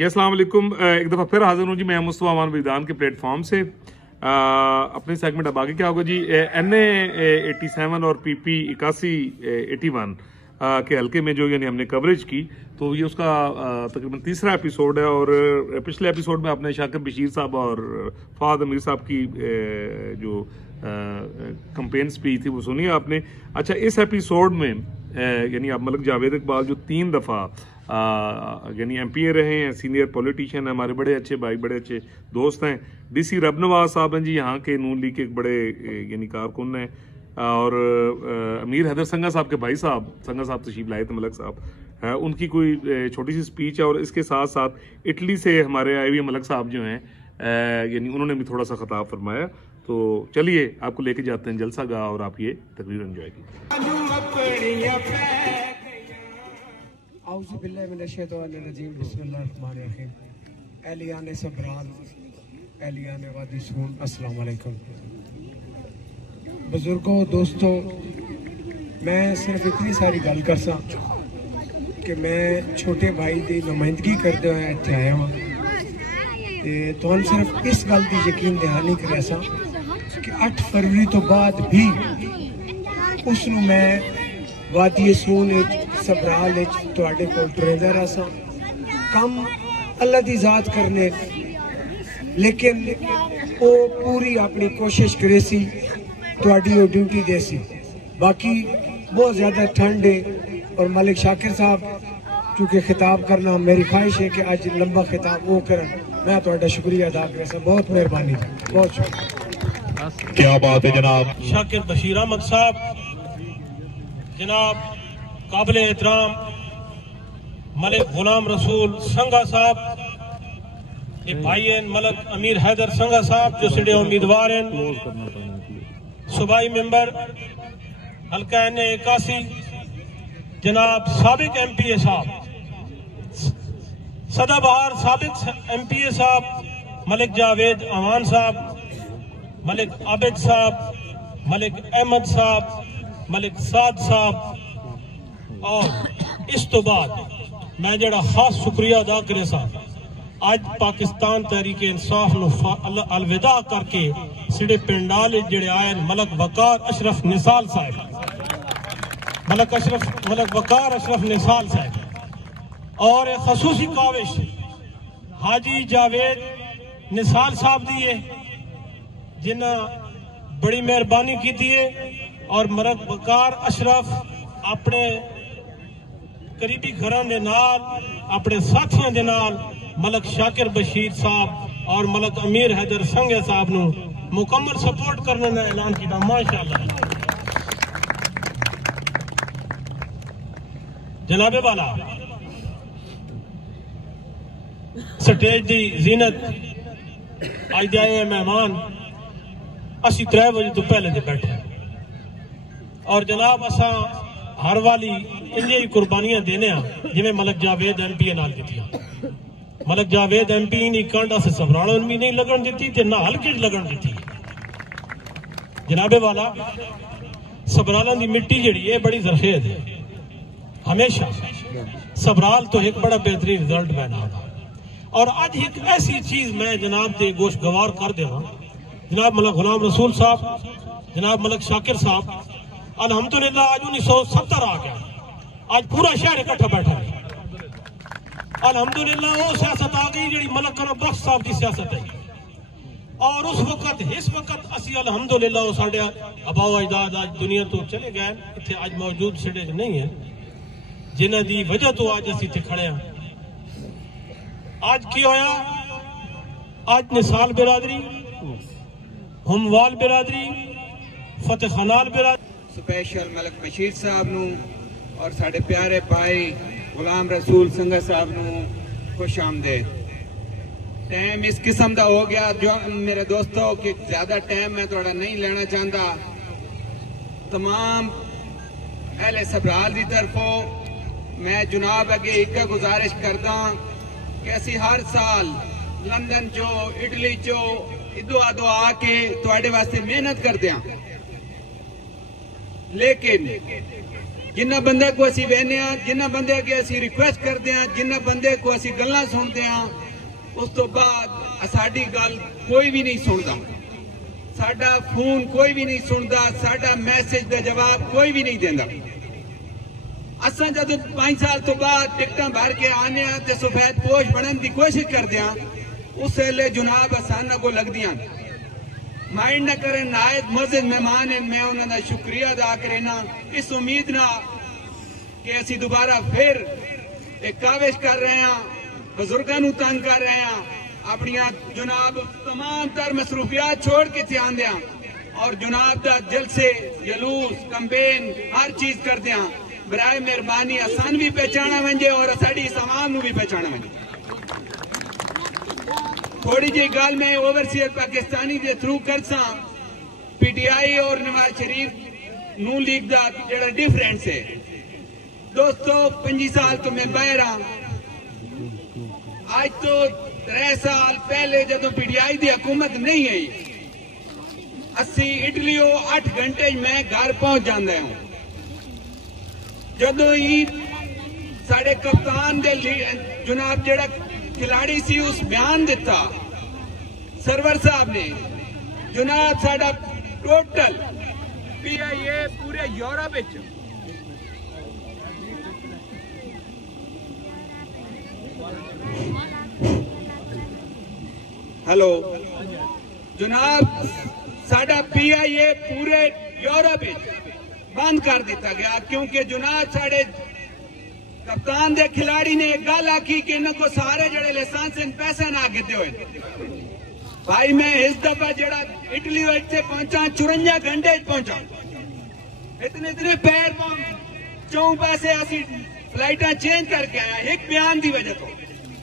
जी अस्सलाम वालेकुम। एक दफ़ा फिर हाजिर हूँ जी मैं मुस्तफ़ा अमान मैदान के प्लेटफॉर्म से। अपने सेगमेंट अब आगे क्या होगा जी, NA 87 और PP 81 के हल्के में जो यानी हमने कवरेज की, तो ये उसका तकरीबन तीसरा एपिसोड है। और पिछले एपिसोड में आपने शाकिर बशीर साहब और फहद अमीर साहब की जो कंपेन स्पीच थी वो सुनी आपने। अच्छा, इस एपिसोड में यानी आप मलिक जावेद इकबाल जो 3 दफ़ा यानी MPA रहे हैं, सीनियर पॉलिटिशियन हैं, हमारे बड़े अच्छे भाई, बड़े अच्छे दोस्त हैं। DC रबनवाज साहब हैं जी, यहाँ के नून लीग के एक बड़े यानी कारकुन हैं। और अमीर हैदर संगा साहब के भाई साहब, संगा साहब तशरीफ लाए थे, मलक साहब उनकी कोई छोटी सी स्पीच है। और इसके साथ साथ इटली से हमारे आए हुए मलक साहब जो हैं यानी उन्होंने भी थोड़ा सा खिताब फरमाया। तो चलिए आपको लेके जाते हैं जलसा गाह और आप ये तकरीर एंजॉय कीजिए। औज़ुबिल्लाहिमिनश्शैतानिर्रजीम, बिस्मिल्लाहिर्रहमानिर्रहीम। एलियाने सबराल, एलियाने वादी सून, अस्सलाम वालेकुम। बुजुर्गों, दोस्तों, मैं सिर्फ इतनी सारी गल कर सा कि मैं छोटे भाई की नुमाइंदगी करते हुए इतने आया हूँ। तो सिर्फ इस गल की यकीन दहानी कर सा कि 8 फरवरी तो बाद भी उसनू मैं वादी सून सबराल तुहाडे कोल टुरेंदा रहा सा, कम अल्लाह दी जात करने, लेकिन वो पूरी अपनी कोशिश करे सी, तुहाडी वो ड्यूटी दे सी। बाकी बहुत ज़्यादा ठंड है और मलिक शाकिर साहब चूँकि खिताब करना मेरी ख्वाहिश है कि आज लंबा खिताब वो करन, मैं तुहाडा शुक्रिया अदा कर सा। बहुत मेहरबानी, बहुत शुक्रिया। क्या बात है जनाब शाकिर बशीर अहमद साहब, जनाब काबिल एहतराम मलिक गुलाम रसूल संगा साहब, ये भाई हैं मलिक अमीर हैदर संगा साहब जो सिडे उम्मीदवार हैं, सूबाई मेंबर हल्का NA 81, जनाब साबिक MPA साहब, सदाबहार साबिक MPA साहब मलिक जावेद अमान साहब, मलिक आबिद साहब, मलिक अहमद साहब, मलिक साद साहब। और इस तो बाद मैं जड़ा खास शुक्रिया अदा करे सा, आज पाकिस्तान तहरीक इंसाफ नु अलविदा करके सिडे पिंडाल जड़े आए मलक वकार अशरफ निसाल साहब, मलक वकार अशरफ निसाल साहब, और एक खसूसी काविश हाजी जावेद निसाल साहब दी है जिन्हें बड़ी मेहरबानी की है। और मलक वकार अशरफ अपने करीबी घरां दे नाल, अपने साथियों दे नाल मलक शाकिर बशीर साहब और मलक अमीर हैदर संगे साहब नु मुकम्मल सपोर्ट करने का ऐलान किया। माशाअल्लाह जनाबे वाला स्टेज की जीनत आज दे आए मेहमान असी 3 बजे तो पहले से बैठे और जनाब असा हर वाली इंजे ही कुर्बानियां देने जिमें मलक जावेद MPA नाल दी। मलक जावेद MP नहीं कांडा से सबरालों भी नहीं लगन दी ते ना हल्के लगन दी। जनाबे वाला सबरालों की मिट्टी जड़ी है बड़ी जरखेज है, हमेशा सबराल तो एक बड़ा बेहतरीन रिजल्ट पैदा होगा। और आज एक ऐसी चीज मैं जनाब से गोश गवार कर दे, जनाब मलक गुलाम रसूल साहब, जनाब मलक शाकिर साहब, अल्हम्दुलिल्लाह आज 1970 आ गया, आज पूरा शहर इकट्ठा बैठा है। अल्हम्दुलिल्लाह वो सियासत आ गई जी मलक करो बख्श साहब की सियासत है। और उस वक्त इस वक्त असी अल्हम्दुलिल्लाह वो साढ़े अबाओ अजदाद आज दुनिया तो चले गए, इतने आज मौजूद सिडे नहीं है, जिन्हों की वजह तो आज असी इतने खड़े हैं। आज की होया, आज निसाल बिरादरी, हमवाल बिरादरी, फतेह खनाल बिरादरी, स्पेशल मलक बशीर साहब नू और साढ़े प्यारे भाई गुलाम रसूल संगा साहब नू खुश आमदेद। टाइम इस किस्म का हो गया जो मेरे दोस्तों कि ज्यादा टाइम मैं थोड़ा नहीं लेना चाहता। तमाम अहले सबराल की तरफों मैं जुनाब अगे एक गुजारिश करता कि असी हर साल लंदन चो इटली चो इदो आदो आके थोड़े वास्ते मेहनत करते हैं, लेकिन जिन्ना बंदे को असी वेने आ, जिन्ना बंदे के असी रिक्वेस्ट करते हैं, जिन्ना बंदे को असी गल्लां सुनते हैं, उस तो बाद साडी गल कोई भी नहीं सुनता, साडा फोन कोई भी नहीं सुनता, साडा मैसेज का जवाब कोई भी नहीं देता। असा जब 5 साल तो बाद टिकटा भर के आने ते सफेद पोश बनने की कोशिश करते हैं, उस वेले जुनाब असाना को लगदियां। माइंड न करें, नायत मस्जिद मेहमान हैं, मैं उन्होंने शुक्रिया अदा करना, इस उम्मीद ना कि असी दोबारा फिर एक काविश कर रहे हैं, बुजुर्गों तंग कर रहे हैं, अपनी जुनाब तमाम तर मसरूफियात छोड़ के ध्यान दें और जुनाब का जलसे जलूस कंपेन हर चीज कर दें। बराए मेहरबानी असान भी पहचाना वंजे और साड़ी सामान भी पहचाना वंजे। थोड़ी जी गल मैं ओवरसीयर पाकिस्तानी के थ्रू कर सा, PTI और नवाज शरीफ नून लीग का जरा डिफरेंस है। दोस्तों 5 साल तो मैं बाहर हाँ, आज तो 3 साल पहले जदों PTI की हुकूमत नहीं आई, असी इटलियों 8 घंटे मैं घर पहुंच जाता हूं। जदों ही साडे कप्तान दे जुनाब जड़ा खिलाड़ी सी उस बयान दिता सरवर साहब ने, जुनाब साडा टोटल PIA पूरे यूरोप विच हेलो जुनाब साडा PIA पूरे यूरोप विच बंद कर दिता गया, क्योंकि जुनाब साडे कप्तान दे खिलाड़ी ने एक गल आखी कि इनको सारे जड़े लाइसेंस पैसे ना गिते हुए। भाई मैं इस दफा जड़ा इटली से पहुंचा 54 घंटे पहुंचा, इतने पैर चौं पासे असी फ्लाइटा चेंज करके आया एक बयान की वजह तो।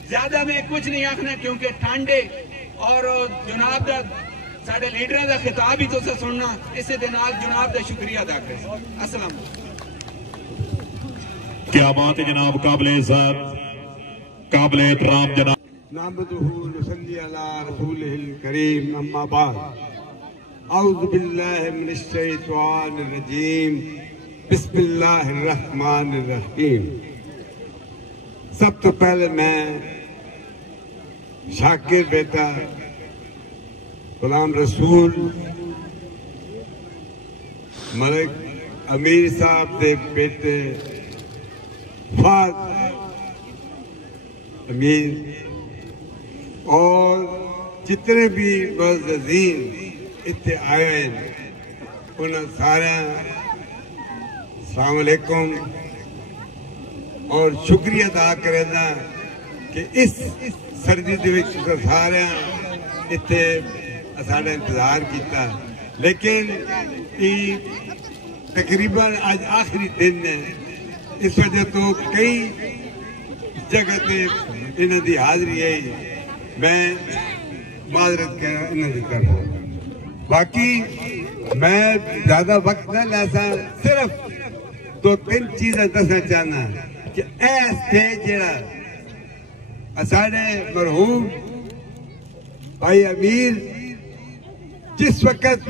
ज्यादा मैं कुछ नहीं आखना, क्योंकि ठंडे और जुनाब का साडे लीडर का खिताब ही तो सुनना, इस जुनाब का शुक्रिया अदा कर। अस्सलाम। क्या बात है जनाब, काबिल इज़्ज़त, काबिल एहतराम जनाब। नहमदुहु नसल्ली अला रसूलिहिल करीम, अम्मा बाद। औज़ु बिल्लाहि मिनश शैतानिर रजीम, बिस्मिल्लाहिर रहमानिर रहीम। सब तो पहले मैं शाकिर बेटा गुलाम रसूल मलिक अमीर साहब के बेटे फाद अमीर और जितने भी मुअज़्ज़ज़ीन इत्थे आए हैं, उन्हें सारे अस्सलाम वालेकुम और शुक्रिया अदा करना कि इस सर्दी दे विच सारे इत्थे साडा इंतजार किया। लेकिन तकरीबन आज आखिरी दिन है, इस वजह तो कई जगह पे इन्हों की हाजिरी है, मैं माजरत कर रहा। बाकी मैं ज्यादा वक्त न लैसा, सिर्फ 2-3 चीजें दसना चाहना कि स्टेज जरा साढ़े मरहूम भाई अमीर जिस वक्त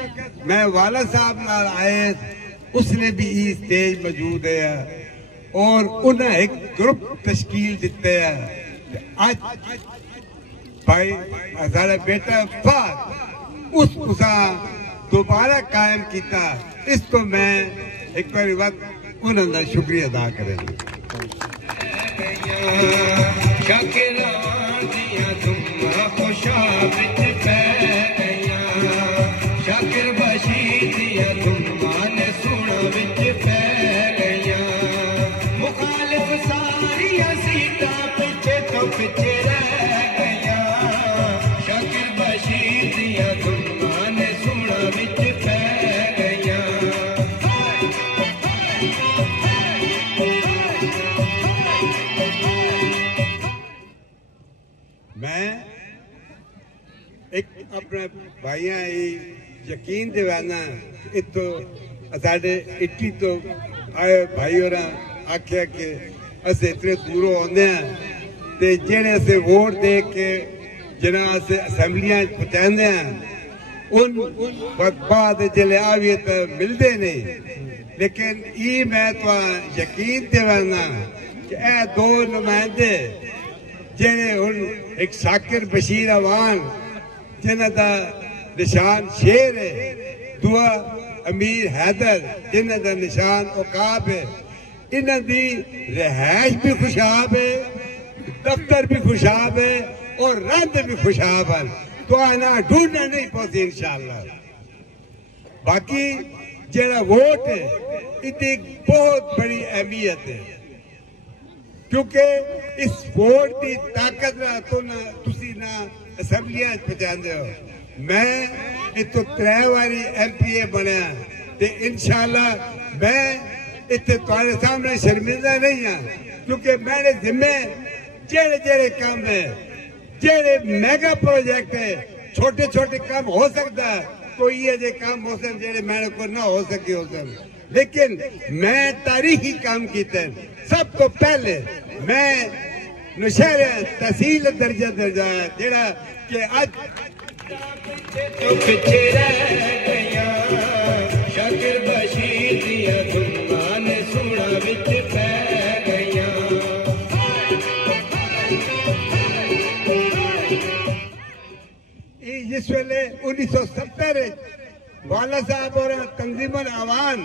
मैं वाला साहब नाल आए उसने भी स्टेज मौजूद है और उन्हें एक ग्रुप तश्कील दिते है। आज भाई सारा बेटा फाद उसा दोबारा कायम किया, इसको मैं एक बार वक्त उन्होंने शुक्रिया अदा करेंगे। शाकिर बशीर दिया तुमान सुन विच पैरिया, मुखालिफ सारिया सीटा पिछे तो पिछे रह गया। शाकिर बशीर दिया तुमान सुन विच पैरिया। मैं एक अपने भाइयों यकीन दिवाना इतो साढ़े इटली तो आए भाई और आख्या कि अस इतने दूरों आने ते जेड़े अस वोट दे के जिन्हें अस असैम्बलियां पहुंचाने उन बाद जिले आवे तो मिलते नहीं, लेकिन ई मैं तो यकीन दिवाना कि ए दो नुमाइंदे जेड़े हुन एक साकिर बशीर अवान जिन्हां दा निशान शेर है, दुआ अमीर हैदर जिन्हां दा निशान औकाब है, इन्हां दी रिहाइश भी खुशाब है, दफ्तर भी खुशाब है और रंद भी खुशाब है। तो आना ढूंढना नहीं पहुंचे इंशाअल्लाह। बाकी जेड़ा वोट है इसकी बहुत बड़ी अहमियत है, क्योंकि इस वोट की ताकत ना तो ना तुसी ना असम्बलियां पहुंचाते हो। मैं इतो 3 बारी MPA बनया ते इंशाअल्लाह मैं इतने तुम्हारे सामने शर्मिंदा नहीं हाँ, क्योंकि मेरे जिम्मे जेड़े जेड़े काम है, जेड़े मेगा प्रोजेक्ट है, छोटे छोटे काम हो सकता है, कोई ये जे काम हो सकते जेड़े मेरे को ना हो सके हो सकते, लेकिन मैं तारीखी काम किए। सब तो पहले मैं नौशहरा तहसील दर्जा जेड़ा कि आज पीछे रह गया शाकिर बशीर दिया धुम्मा ने सुना विच पै गया। जिस वेले 1970 वाला साहब और तंजीमन आवान